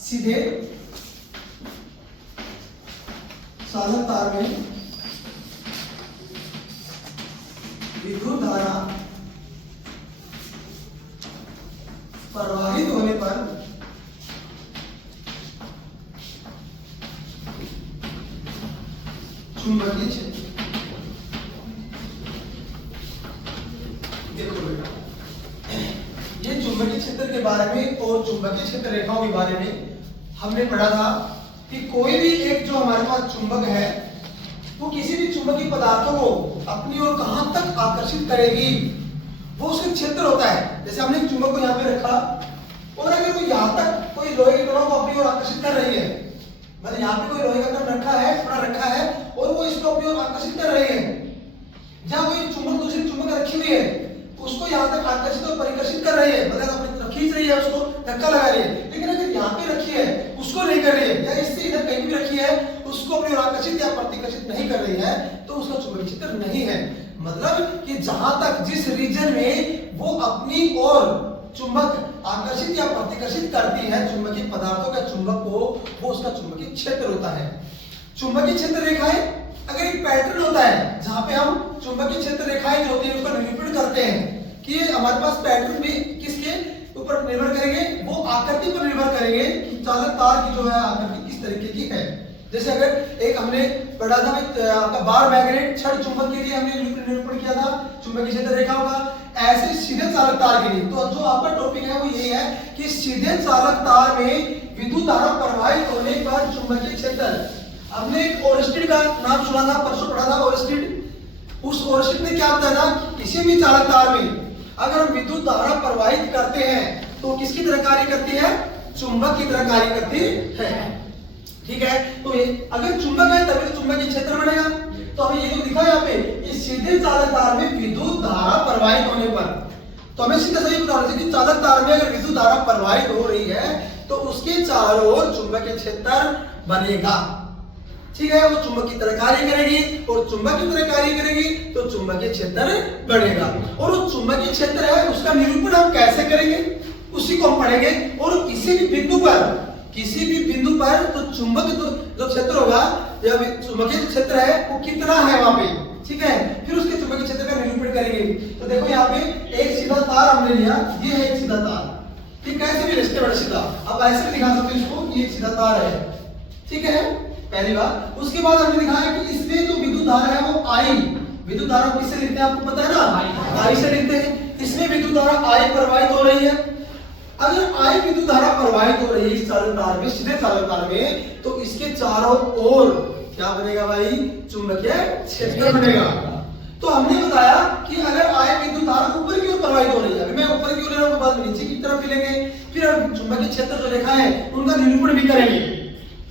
सीधे चालक तार में विद्युत धारा प्रवाहित होने पर चुंबकीय क्षेत्र। देखो बेटा, ये चुंबकीय क्षेत्र के बारे में और चुंबकीय क्षेत्र रेखाओं के बारे में हमने पढ़ा था कि कोई भी एक जो हमारे पास चुंबक है वो किसी भी चुंबकीय पदार्थों को अपनी ओर कहां तक आकर्षित करेगी, वो उसका क्षेत्र होता है। जैसे हमने चुंबक को यहाँ पे रखा और अगर वो यहाँ तक कोई लोहे की कणों को अपनी ओर आकर्षित कर रही है, मतलब यहाँ पे कोई लोहे का कण रखा है, टुकड़ा रखा है और वो इसको अपनी ओर आकर्षित कर रही है, जहाँ कोई चुंबक दूसरी चुंबक रखी हुई है उसको यहाँ तक आकर्षित और परिकर्षित कर रही है, मतलब अपनी खींच रही है, उसको धक्का लगा रही है। लेकिन अगर यहाँ पे रखी है उसको नहीं कर रही है, या इससे इधर कहीं भी रखी है उसको अपनी ओर आकर्षित या प्रतिकर्षित नहीं कर रही है, तो उसका चुंबकीय क्षेत्र नहीं है। मतलब कि जहां तक जिस रीजन में वो अपनी ओर चुंबक आकर्षित या प्रतिकर्षित करती है चुंबकीय पदार्थों का चुंबक को, वो उसका चुंबकीय क्षेत्र होता है। चुंबकीय क्षेत्र रेखाएं अगर एक पैटर्न होता है जहां पे हम चुंबकीय क्षेत्र रेखाएं जो होती है उसका निरूपण करते हैं कि हमारे पास पैटर्न भी किसके ऊपर निर्भर करेंगे, वो आकृति पर निर्भर करेंगे कि चालक तार की जो है आकृति किस तरीके की है। जैसे अगर एक हमने पढ़ा था आपका बार मैग्नेट छड़ चुंबक के लिए हमने निरूपण किया था चुंबकीय क्षेत्र रेखाओं का, ऐसे सीधे चालक तार के लिए तो जो आपका टॉपिक है वो ये है कि सीधे चालक तार में विद्युत धारा प्रवाहित होने पर चुंबकीय क्षेत्र। हमने एक ओरस्टेड का नाम सुना था, परसों पढ़ा था ओरस्टेड। उस ओरस्टेड ने क्या बताया था, किसी भी चालक तार में अगर हम विद्युत धारा प्रवाहित करते हैं तो किसकी तरह कार्य करती है, चुंबक की तरह कार्य करती है। ठीक है, तो ये अगर चुंबक है तभी तो चुंबकीय क्षेत्र बनेगा। तो हमें ये तो दिखा यहाँ पे कि सीधे चालक तार में विद्युत धारा प्रवाहित होने पर, तो हमें सीधा सही बता रहे कि चालक तार में अगर विद्युत धारा प्रवाहित हो रही है तो उसके चारों ओर चुंबकीय क्षेत्र बनेगा। ठीक है, वो चुंबक की तरह कार्य करेगी और चुंबक की तरह कार्य करेगी तो चुंबकीय क्षेत्र बढ़ेगा। और वो चुंबकीय क्षेत्र है उसका निरूपण हम कैसे करेंगे उसी को हम पढ़ेंगे। और किसी भी बिंदु पर तो चुंबक जो क्षेत्र होगा या चुंबकीय क्षेत्र है वो कितना है वहां पे, ठीक है, फिर उसके चुंबकीय क्षेत्र का निरूपण करेंगे। तो देखो यहाँ पे एक सीधा तार हमने लिया, ये है एक सीधा तार, ठीक है, ऐसे भी रिश्ते बड़े सीधा, अब ऐसे भी दिखा सकते इसको कि एक सीधा तार है, ठीक है, पहली बात। उसके बाद हमने दिखाया कि इसमें जो विद्युत धारा है वो आई, विद्युत धारा किससे लिखते हैं आपको पता है ना, आई से लिखते हैं। इसमें विद्युत धारा आई प्रवाहित हो रही है। अगर आई विद्युत धारा प्रवाहित हो रही है इस चालक तार में, सीधे चालक तार में, तो इसके चारों ओर क्या बनेगा भाई, चुंबकीय क्षेत्र बनेगा। तो हमने बताया कि अगर आई विद्युत धारा ऊपर की ओर प्रवाहित हो रही है, मैं ऊपर की ओर ले रहा हूं, बाद में नीचे की तरफ भी लेंगे, फिर हम चुंबकीय क्षेत्र जो रेखा है उनका निरूपण भी करेंगे।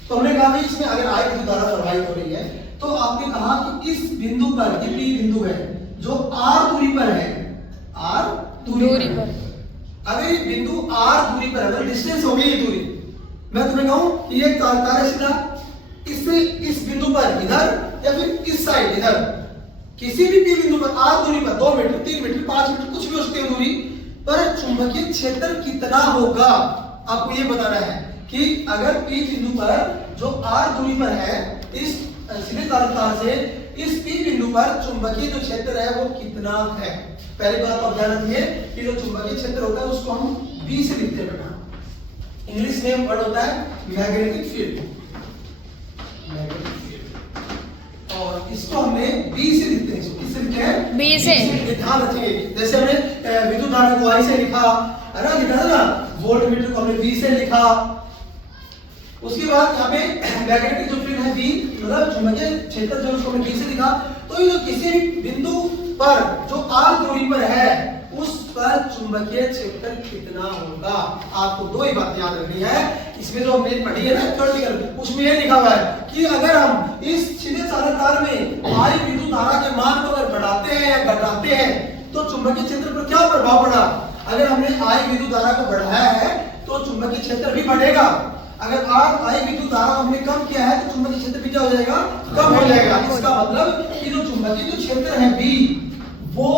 तो हमने कहा कि इसमें अगर आई विद्युत धारा प्रवाहित हो रही है तो आपने कहा कि इस बिंदु पर, ये पी बिंदु है जो आर दूरी पर है, आर दूरी पर, अगर ये बिंदु आर दूरी पर है, डिस्टेंस हो गई ये दूरी, मैं तुम्हें कहूं कि ये तार है सीधा, इससे इस बिंदु पर इधर या फिर इस साइड इधर, किसी भी पी बिंदु पर आर दूरी पर 2 मीटर 3 मीटर 5 मीटर कुछ भी हो सकती है दूरी पर, चुंबकीय क्षेत्र कितना होगा आपको ये बताना है कि अगर पी बिंदु पर जो आर दूरी पर है इस सीधे चालक तार से इस पी बिंदु पर चुंबकीय जो क्षेत्र है वो कितना है। पहली बात आप ध्यान रखिए कि जो चुंबकीय क्षेत्र होता है उसको हम बी से लिखते हैं बेटा, इंग्लिश में वर्ड होता है मैग्नेटिक फील्ड, और इसको हमने बी से लिखते हैं, इसको किससे लिखते हैं, बी से। ध्यान रखिए जैसे हमने विद्युत धारा को आई से लिखा है ना, लिखा था ना, वोल्टमीटर को हमने बी से लिखा। उसके बाद यहाँ पे मैग्नेटिक जो फील्ड है बी, मतलब चुंबकीय क्षेत्र जो उसको हमने बी से लिखा। तो ये जो किसी भी बिंदु पर जो आर दूरी पर है उस पर चुंबकीय क्षेत्र कितना होगा, आपको दो ही बात याद रखनी है। इसमें जो हमने पढ़ी है ना थ्योरेटिकल, उसमें ये लिखा हुआ है कि अगर हम इस सीधे चालक तार में आई विद्युत धारा के मान को अगर बढ़ाते हैं या घटाते हैं तो चुंबकीय क्षेत्र पर क्या प्रभाव पड़ा। अगर हमने आई विद्युत धारा को बढ़ाया है तो चुंबकीय क्षेत्र भी बढ़ेगा, अगर आई विद्युत धारा हमने कम किया है तो चुंबकीय क्षेत्र भी क्या हो जाएगा, कम हो जाएगा। इसका मतलब कि जो चुंबकीय जो क्षेत्र है बी वो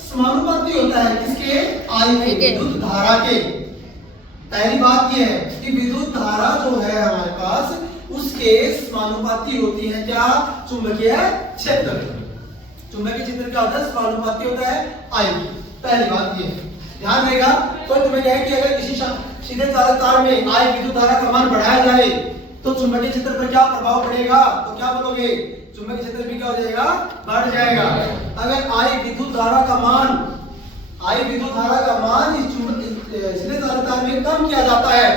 समानुपाती होता है किसके, आई विद्युत धारा के। पहली बात यह है कि विद्युत धारा जो है हमारे पास उसके समानुपाती होती है क्या? चुंबकीय क्षेत्र। चुंबकीय क्षेत्र क्या होता है? समानुपाती होता है I की। पहली बात ये है, ध्यान रहेगा। तो तुम्हें कहे कि अगर किसी सीधे चालक तार में I विद्युत धारा का मान बढ़ाया जाए तो चुंबकीय क्षेत्र पर क्या प्रभाव पड़ेगा? तो क्या बोलोगे? चुंबकीय क्षेत्र भी क्या हो जाएगा? बढ़ जाएगा। अगर I विद्युत धारा का मान इस सीधे चालक तार में कम किया जाता है,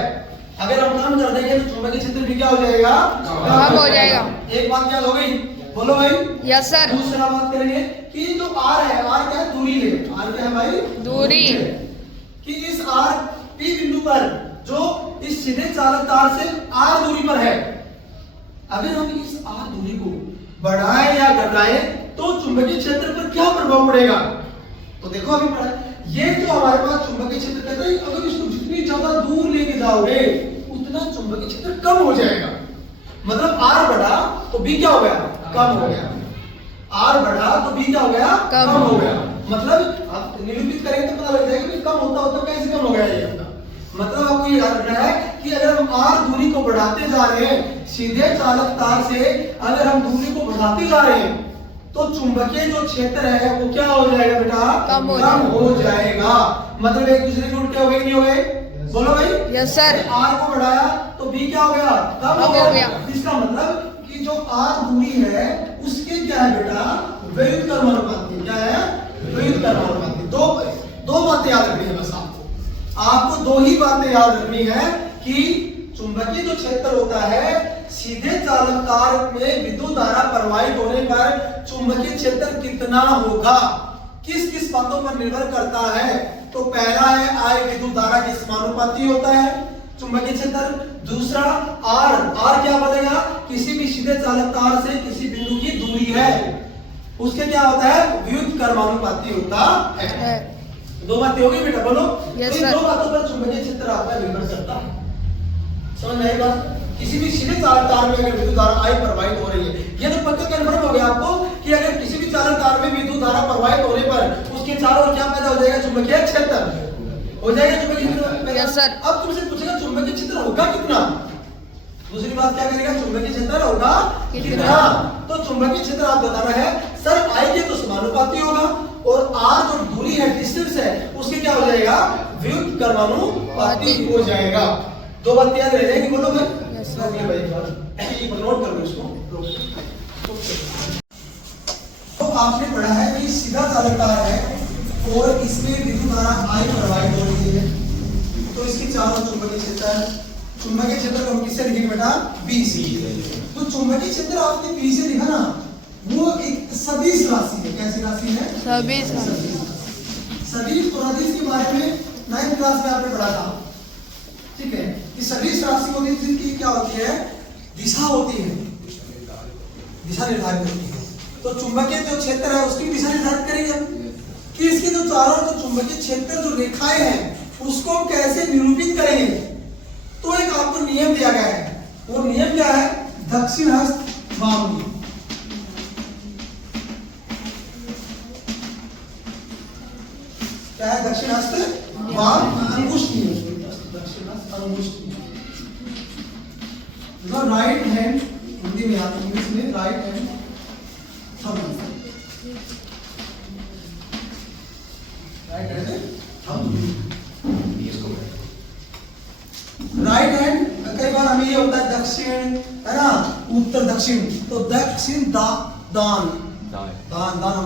अगर हम कम कर देंगे तो चुंबकीय क्षेत्र भी क्या हो जाएगा? कम हो जाएगा। एक बात क्या हो गई? बोलो भाई। Yes sir. दूसरा बात करेंगे कि जो R है, R क्या है? दूरी है। R क्या है भाई? दूरी। कि इस R P बिंदु पर जो इस सीधे चालक तार से R दूरी पर है, अगर हम इस R दूरी को बढ़ाएं या घटाएं तो चुंबकीय क्षेत्र पर क्या प्रभाव पड़ेगा? तो देखो अभी पढ़ा, ये जो हमारे पास चुंबकीय क्षेत्र कहता है, अगर इसको जितनी ज्यादा दूर लेके जाओगे उतना चुंबकीय क्षेत्र कम हो जाएगा। मतलब R बढ़ा तो B क्या हो गया? कम हो गया। R बढ़ा तो B क्या हो गया? कम हो गया। मतलब आप निरूपित करेंगे तो पता लग जाएगा कि कम होता होता कैसे कम हो गया ये अपना। मतलब आपको ये याद रखना है कि अगर हम R दूरी को बढ़ाते जा रहे हैं, सीधे चालक तार से अगर हम दूरी को बढ़ाते जा रहे हैं तो चुंबकीय जो क्षेत्र है वो क्या हो जाएगा बेटा? कम हो जाएगा। मतलब एक दूसरे के उल्टे हो गए नहीं हो गए? बोलो भाई। Yes sir. R को बढ़ाया तो B क्या हो गया? कम हो गया। इसका मतलब कि जो R दूरी है उसके क्या है बेटा? विद्युत कर्मानुपाती। क्या है? विद्युत कर्मानुपाती। दो बातें याद रखनी है बस आपको दो ही बातें याद रखनी है कि चुंबकीय जो क्षेत्र होता है सीधे चालक तार में विद्युत धारा प्रवाहित होने पर चुंबकीय क्षेत्र कितना होगा, किस किस बातों पर निर्भर करता है? तो पहला है I विद्युत धारा के समानुपाती होता है चुंबकीय क्षेत्र। दूसरा R क्या बनेगा? किसी भी सीधे चालक तार से किसी बिंदु की दूरी है उसके क्या होता है? विद्युत कर्मानुपाती होता है। दो बातें हो गई बेटा, बोलो। yes, इन दो बातों पर चुंबकीय क्षेत्र आपका निर्भर करता है। समझ में आई बात? किसी भी सीधे चालक तार में अगर विद्युत धारा I प्रवाहित हो रही है, ये तो पक्का कन्फर्म हो गया आपको कि अगर किसी भी चालक तार में विद्युत धारा प्रवाहित होने पर उसके चारों ओर क्या पैदा हो जाएगा? चुंबकीय क्षेत्र हो जाएगा। चुंबकीय क्षेत्र। Yes sir. अब तुमसे पूछेगा चुंबकीय क्षेत्र होगा कितना? दूसरी बात क्या करेगा? चुंबकीय क्षेत्र होगा कितना? तो चुंबकीय क्षेत्र आप बताना है सर I के तो समानुपाती होगा और R जो दूरी है, डिस्टेंस है, उसके क्या हो जाएगा? विद्युत कर्मानुपाती हो जाएगा। दो बात याद रह जाएगी। बोलो भाई। नोट करो इसको। तो आपने पढ़ा है कि सीधा चालक तार है और इसमें विद्युत धारा I प्रवाहित हो रही है, तो इसकी चारों चुंबकीय क्षेत्र है। चुंबकीय क्षेत्र को हम किससे लिखेंगे बेटा? B से। तो चुंबकीय क्षेत्र आपने B से लिखा ना, वो एक सदिश राशि है। कैसी राशि है? सदिश। सदिश और अदिश के बारे में 9th क्लास में आपने पढ़ा था, ठीक है? कि सदिश राशि होती है जिनकी क्या होती है? दिशा होती है, दिशा निर्धारित होती है। तो चुंबकीय जो क्षेत्र है उसकी दिशा निर्धारित करेंगे हम कि इसके जो चारों जो चुंबकीय क्षेत्र जो रेखाएं हैं उसको हम कैसे निरूपित करेंगे। तो एक आपको नियम दिया गया है, वो नियम क्या है? दक्षिण हस्त वाम नियम। क्या है? दक्षिण हस्त वाम अंगुष्ठ नियम। दक्षिण हस्त अंगुष्ठ नियम। राइट हैंड, हिंदी में आता है, इंग्लिश में right hand thumb. Right hand thumb. Right hand कई बार हमें ये होता है दक्षिण, है ना, उत्तर दक्षिण। तो दक्षिण दान दान दान हम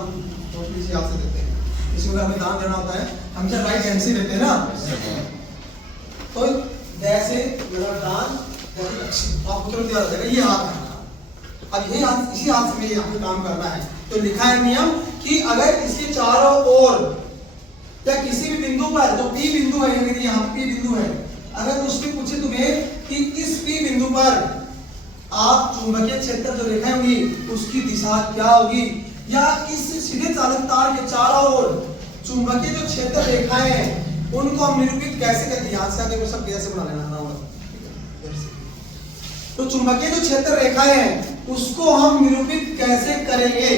टोटली से याद से देते हैं। इसी वजह हमें दान देना होता है, हम जब राइट हैंड से देते हैं ना, तो जैसे मेरा दान जैसे दक्षिण, आपको तुरंत याद आ जाएगा ये हाथ है। अब ये हाथ, इसी हाथ से में आपको काम करना है। तो लिखा है नियम कि अगर इसके चारों ओर या किसी भी बिंदु पर, जो P बिंदु है, यदि यहाँ P बिंदु है, अगर उसने पूछे तुम्हें कि इस P बिंदु पर आप चुंबकीय क्षेत्र जो रेखाएं होंगी उसकी दिशा क्या होगी, या इस सीधे चालक तार के चारों ओर चुंबकीय जो क्षेत्र रेखाएं हैं उनको हम निरूपित कैसे करेंगे? यहाँ से आगे वो सब कैसे बना लेना होगा। तो चुंबकीय जो क्षेत्र रेखाएं हैं उसको हम निरूपित कैसे करेंगे?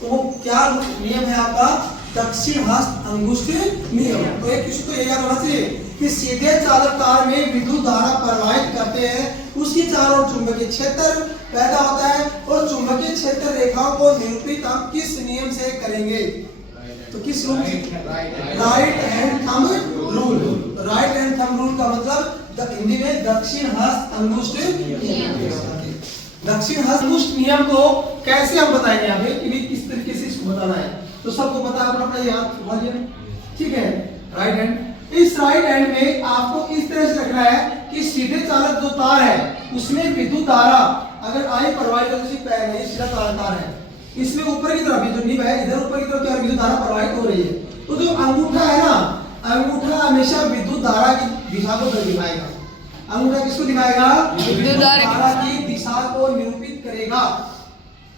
तो वो क्या नियम है आपका? दक्षिण हस्त अंगुष्ठ नियम। तो एक किसी को ये याद होना चाहिए कि सीधे चालक तार में विद्युत धारा प्रवाहित करते हैं उसके चारों ओर चुंबकीय क्षेत्र पैदा होता है और चुंबकीय क्षेत्र रेखाओं को निरूपित हम किस नियम से करेंगे? तो किस rule? Right hand thumb rule. Right hand thumb rule का मतलब हिंदी में दक्षिण हस्त अंगुष्ठ नियम। दक्षिण हस्त अंगुष्ठ नियम को कैसे हम बताएंगे यहाँ पे कि किस तरीके से इसको बताना है? तो सबको पता है, अपना याद रखवा लिया, ठीक है। राइट हैंड, इस राइट हैंड में आपको इस तरह से रखना है कि सीधे चालक जो तार है उसमें विद्युत धारा अगर आई प्रवाहित हो, जैसे पहले सीधा चालक तार है, इसमें ऊपर की तरफ जो निब है इधर ऊपर की तरफ क्या विद्युत धारा प्रवाहित हो रही है, तो जो अंगूठा है ना, अंगूठा हमेशा विद्युत धारा की दिशा को दिखाएगा। अंगूठा किसको दिखाएगा? विद्युत धारा की दिशा को निरूपित करेगा।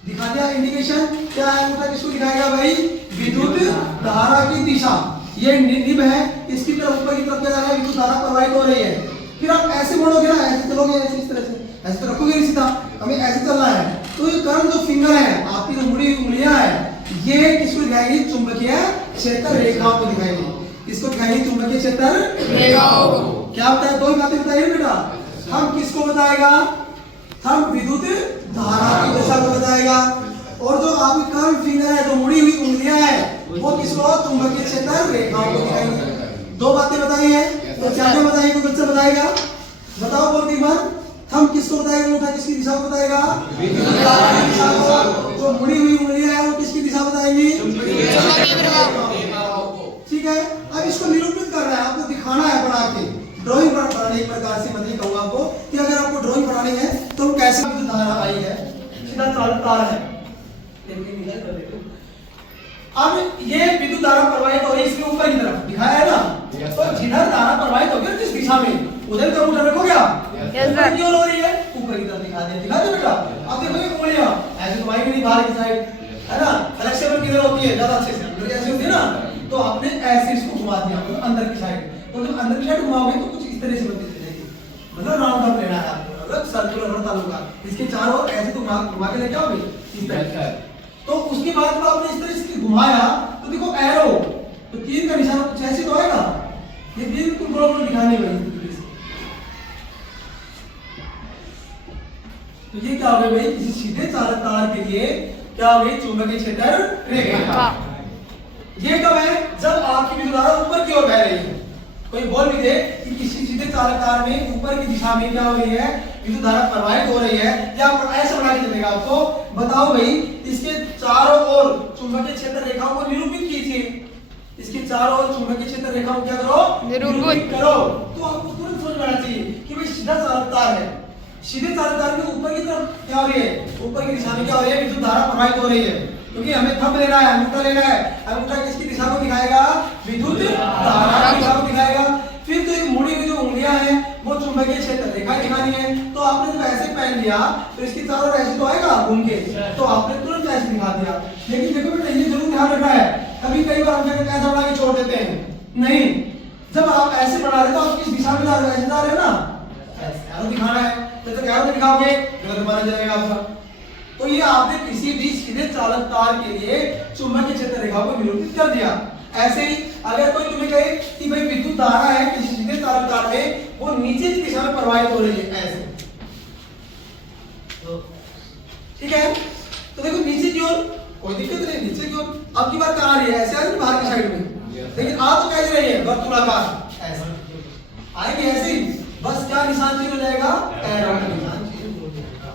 दिखा दिया इंडिकेशन, क्या अंगूठा किसको दिखाएगा भाई? विद्युत धारा की दिशा। ये निब है, इसकी तरफ ऊपर की तरफ क्या जा रहा है? विद्युत धारा प्रवाहित हो रही है। फिर आप ऐसे मोड़ोगे ना, ऐसे चलोगे, ऐसे इस तरह से, ऐसे तो रखोगे नहीं सीधा, हमें ऐसे चलना है। तो ये कर्व जो फिंगर है, आपकी जो मुड़ी उंगलियां है, ये किसको दिखाएगी? चुंबकीय क्षेत्र रेखाओं को दिखाएगी। किसको दिखाएगी? चुंबकीय क्षेत्र रेखाओं को। क्या होता है? दो ही बातें बताइए बेटा। हम किसको बताएगा? हम विद्युत धारा की दिशा को बताएगा। और जो आपकी कर्व फिंगर है, जो मुड़ी हुई उंगलियां है, वो किसको? चुंबकीय क्षेत्र रेखाओं को दिखाएगी। दो बातें बताई है, तो क्या क्या बताएगी? कोई बच्चा बताएगा? बताओ बोल एक बार। हम किसको बताएगा? अंगूठा किसकी दिशा को बताएगा? विद्युत धारा की दिशा को। जो मुड़ी हुई उंगलियां है वो किसकी दिशा बताएंगी? ठीक है। अब इसको निरूपित करना है, आपको दिखाना है बना के। ड्राइंग बनाने एक प्रकार से मैं कहूंगा आपको कि अगर आपको ड्राइंग बनानी है तो कैसे विद्युत धारा आई है, सीधा चालक तार है, अब ये विद्युत धारा प्रवाहित हो रही है, इसके ऊपर की तरफ दिखाया है ना, तो जिधर धारा प्रवाहित होगी जिस दिशा में उधर का अंगूठा रखो क्या? ऊपर क्यों हो रही है? ऊपर की तरफ दिखा दे बेटा। अब देखो ये उंगलियां ऐसे घुमाई भी नहीं बाहर की साइड, है ना, फ्लेक्सिबल किधर होती है? ज्यादा अच्छे से अंदर ऐसे होती है ना, तो आपने ऐसे इसको घुमा दिया मतलब अंदर की साइड। तो जब अंदर की साइड घुमाओगे तो कुछ इस तरह से बनती चलेगी, मतलब राउंड अप लेना है आपको, मतलब सर्कुलर होता होगा, इसके चारों ओर ऐसे तो घुमा के लेके आओगे इस तरह। तो उसके बाद जब आपने इस तरह से घुमाया तो देखो एरो, तो तीर का निशान कुछ ऐसे तो आएगा, ये बिल्कुल बराबर दिखाने वाली। तो ये क्या हो गया भाई? किसी सीधे चालक तार के लिए क्या हो गई? चुंबकीय क्षेत्र रेखा। ये कब है? जब आपकी विद्युत धारा ऊपर की ओर बह रही है। कोई बोल भी दे कि किसी सीधे चालक तार में ऊपर की दिशा में क्या हो रही है? विद्युत धारा प्रवाहित हो रही है, या ऐसा बना के चलेगा आपको। बताओ भाई, इसके चारों ओर चुंबकीय क्षेत्र रेखाओं को निरूपित कीजिए। इसके चारों ओर चुंबकीय क्षेत्र रेखाओं को क्या करो? निरूपित करो। तो आपको तुरंत समझ में आना चाहिए कि भाई सीधा चालक तार है, सीधे चालक तार में ऊपर की तरफ क्या हो रही है? ऊपर की दिशा में क्या हो रही है? विद्युत धारा प्रवाहित हो रही है। क्योंकि हमें थंब लेना है, अंगूठा लेना है। अंगूठा किसकी दिशा को दिखाएगा? विद्युत धारा की दिशा को दिखाएगा। फिर तो एक मुड़ी हुई जो उंगलियां हैं वो चुंबकीय क्षेत्र रेखा दिखानी है। तो आपने जब ऐसे पहन लिया तो इसके चारों ओर ऐसे तो आएगा घूम के, तो आपने तुरंत ऐसे दिखा दिया। लेकिन देखो बेटा, ये जरूर ध्यान रखना है, कभी कई बार हम क्या ऐसा बना के छोड़ देते हैं। नहीं, जब आप ऐसे बना रहे हो तो आप किस दिशा में जा रहे हो? ऐसे जा रहे हो ना, ऐसे दिखाना है। तो क्या दिखाओगे? गलत माना जाएगा आपका। तो ये आपने किसी भी सीधे चालक तार के लिए चुंबकीय क्षेत्र रेखा को निरूपित कर दिया। ऐसे ही अगर कोई तुम्हें कहे कि भाई विद्युत धारा है किसी सीधे चालक तार में, वो नीचे की दिशा में प्रवाहित हो रही है ऐसे, ठीक है, तो देखो नीचे की ओर कोई दिक्कत नहीं, नीचे की ओर अब की बात कहां आ रही है? ऐसे आ रही है बाहर की साइड में, लेकिन आ तो कैसे रही है? वर्तुलाकार ऐसे आएगी ऐसे ही, बस क्या निशान चेंज हो जाएगा? एरो का निशान चेंज हो जाएगा।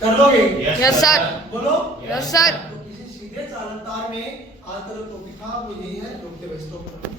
कर लोगे? Yes sir. बोलो यस सर। तो किसी सीधे चालक तार में आंतरिक टॉपिक था वो यही है, रोकते बस्तों पर।